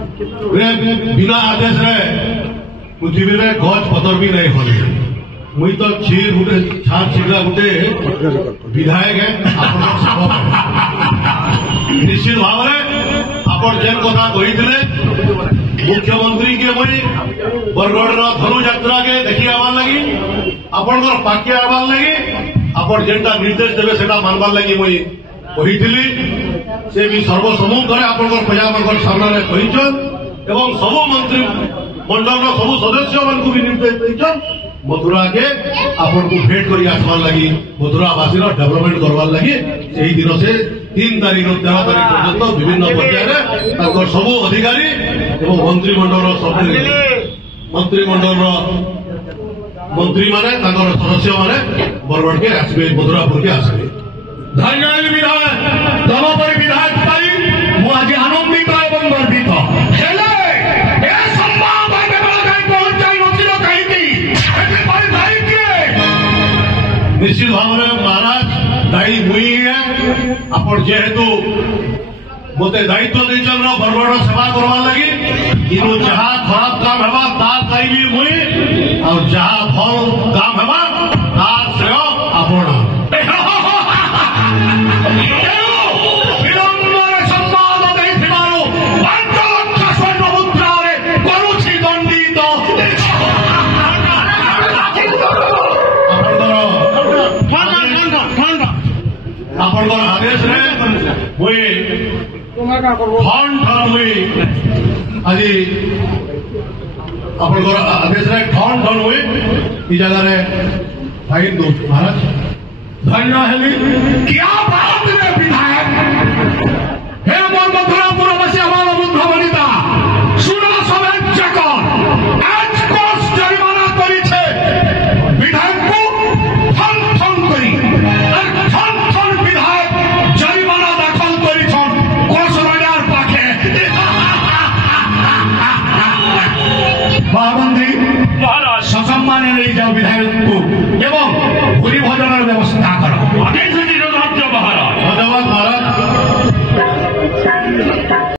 बिना आदेश रे पृथ्वी रे गज पतर भी नहीं फले मुई तो छीर गुटे छार छिड़ा गुटे विधायक है निश्चित भाव में आपण जेन कथा कही मुख्यमंत्री के मुई बरगढ़ धनु यात्रा के देखी आवार लगी आपण पाके आवार लगी आपण जेनटा निर्देश देवे सेटा मानवार लगी मुई कही से भी सर्वसम्मुखरे आपण प्रजा मान सामने कहीचन एवं सब मंत्री मंडल सब सदस्य मान भी निर्देश देचन मथुरा के आपण को भेट कर आसवार लगी मथुरावासी डेवलपमेंट करवार लगी से दिन से 3 तारीख 13 तारीख पर्यंत विभिन्न पर्यायर सब अधिकारी एवं मंत्रिमंडल मंत्री माने सदस्य माने बरगढ़ के आसवे मथुरापुर के आसवे धन्यवाद विधायक दमपरी विधायक मुझे आनंदित एवं गर्वित निश्चित भाव में महाराज दायी मुई है आपण जेहेतु मते दायित्व देचन बरगढ़ सेवा करवार लगी इनु जहाँ खराब काम हेबा तार दायी भी मुई और जहाँ भल काम हेबा तार श्रेय आपण आदेश आज आदेश ठन हुए जगह फाइन दो महाराज धन्य हेली क्या बात रे विधायक हे मोर मथुरापुरवासी आमार बुद्ध बनिता सुना सबै चकर आज कोस जरिमाना करिছে विधायक को थन थन करी और थन थन विधायक जरिमाना दाखल करिछन कोस बाजार पाखे महामंत्री महाराज सम्माने ले जाओ विधायक